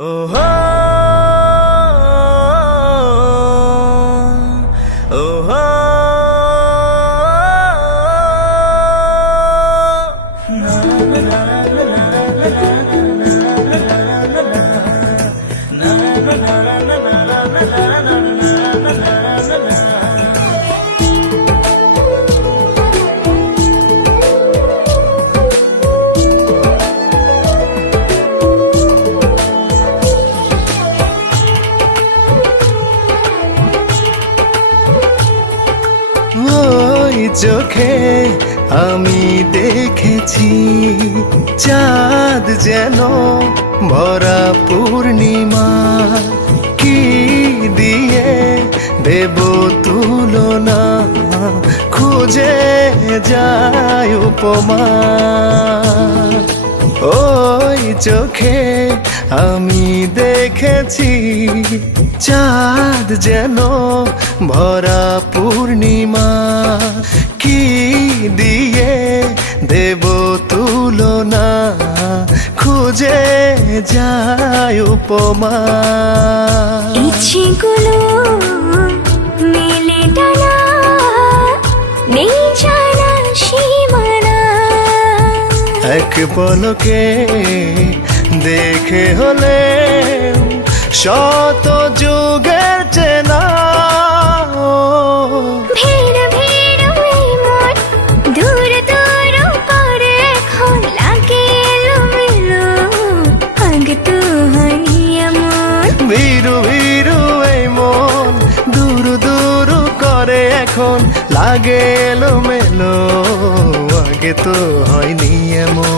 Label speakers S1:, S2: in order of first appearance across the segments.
S1: Oh, oh. চোখে আমি দেখেছি চাঁদ যেন ভরা পূর্ণিমা। কি দিয়ে দেব তুলনা? খুঁজে যায় উপমা। ওই চোখে আমি দেখেছি চাঁদ যেন ভরা পূর্ণিমা। দিয়ে দেব তুলনা খুঁজে যায় উপমা।
S2: ইচ্ছেগুলো মেলে ডানা নেই জানা সীমানা।
S1: এক পলকে দেখে হলে শত যুগের চেনা।
S2: ভিড় ভিড় এখন লাগে
S1: এলো মেলো আগে তো হয়নি এমন।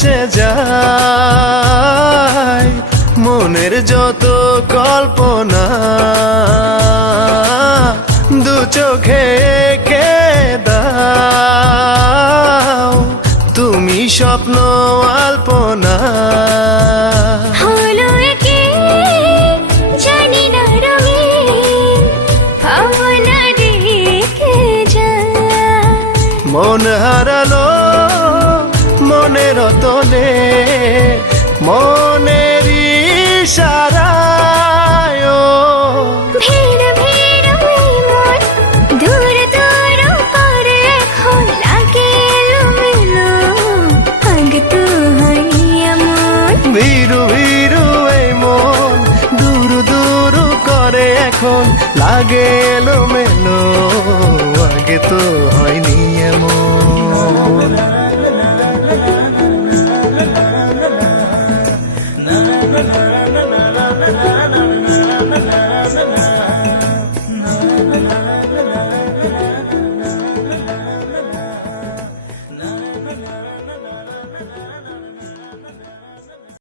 S1: ভেসে যায় মনের যত কল্পনা দু চোখে কে দাও। তুমি স্বপ্ন আল্পনা। মন হারালো তলে মনের ইশারায়।
S2: ভিড় ভিড় মন দূর দূর করে এখন লাগে এলোমেলো। আগে তো হয়নি এমন।
S1: ভিরু ভিরু এই মন দূর দূর করে এখন লাগে আগে তো হয়নি